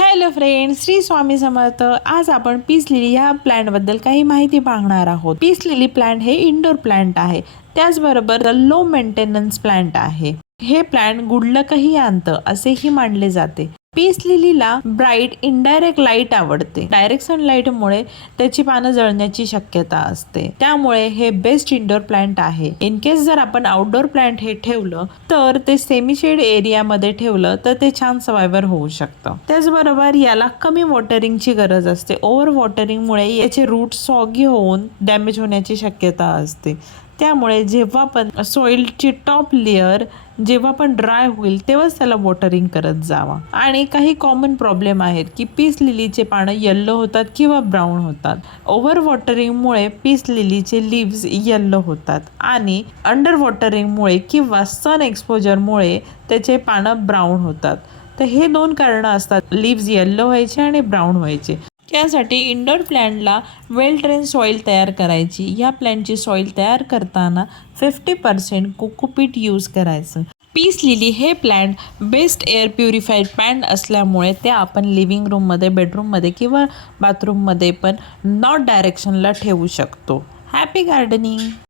Hello friends, Shri Swami Samarth. आज आपण peace lily ह्या प्लांटबद्दल काही माहिती पाहणार आहोत. पीस लिली प्लांट हे इंडोर प्लांट आहे, त्याचबरोबर लो मेंटेनन्स प्लांट आहे. हे प्लांट गुड लकही आणतं असेही मानले जाते. पीस लिलीला ब्राईट इनडायरेक्ट लाईट आवडते. डायरेक्ट सनलाईटमुळे त्याची पानं जळण्याची शक्यता असते, त्यामुळे हे बेस्ट इंडोर प्लांट आहे. इन केस जर आपण आउटडोर प्लांट हे ठेवलं तर ते सेमी शेड एरियामध्ये ठेवलं तर ते छान सर्वायव्हर होऊ शकतं. त्याचबरोबर याला कमी वॉटरिंगची गरज असते. ओव्हर वॉटरिंगमुळे याचे रूट सॉगी होऊन डॅमेज होण्याची शक्यता असते. त्यामुळे जेव्हा पण सॉइलची टॉप लेअर जेव्हा पण ड्राय होईल तेव्हाच त्याला वॉटरिंग करत जावा. आणि काही कॉमन प्रॉब्लेम आहेत की पीस लिलीचे पानं येल्लो होतात किंवा ब्राऊन होतात. ओव्हर वॉटरिंगमुळे पीस लिलीचे लिव्स येल्लो होतात आणि अंडर वॉटरिंगमुळे किंवा सन एक्सपोजरमुळे त्याचे पानं ब्राऊन होतात. तर हे दोन कारणं असतात, लिव्स येल्लो व्हायचे आणि ब्राऊन व्हायचे. त्यासाठी इंडोर प्लॅन्टला वेल ड्रेन सॉईल तयार करायची. या प्लॅन्टची सॉईल तयार करताना 50% कोकोपीट यूज करायचं. पीस लिली हे plant best air purified plant असल्यामुळे ते आपण लिव्हिंग रूममध्ये, बेडरूममध्ये किंवा बाथरूममध्ये पण नॉर्थ डायरेक्शनला ठेवू शकतो. Happy gardening.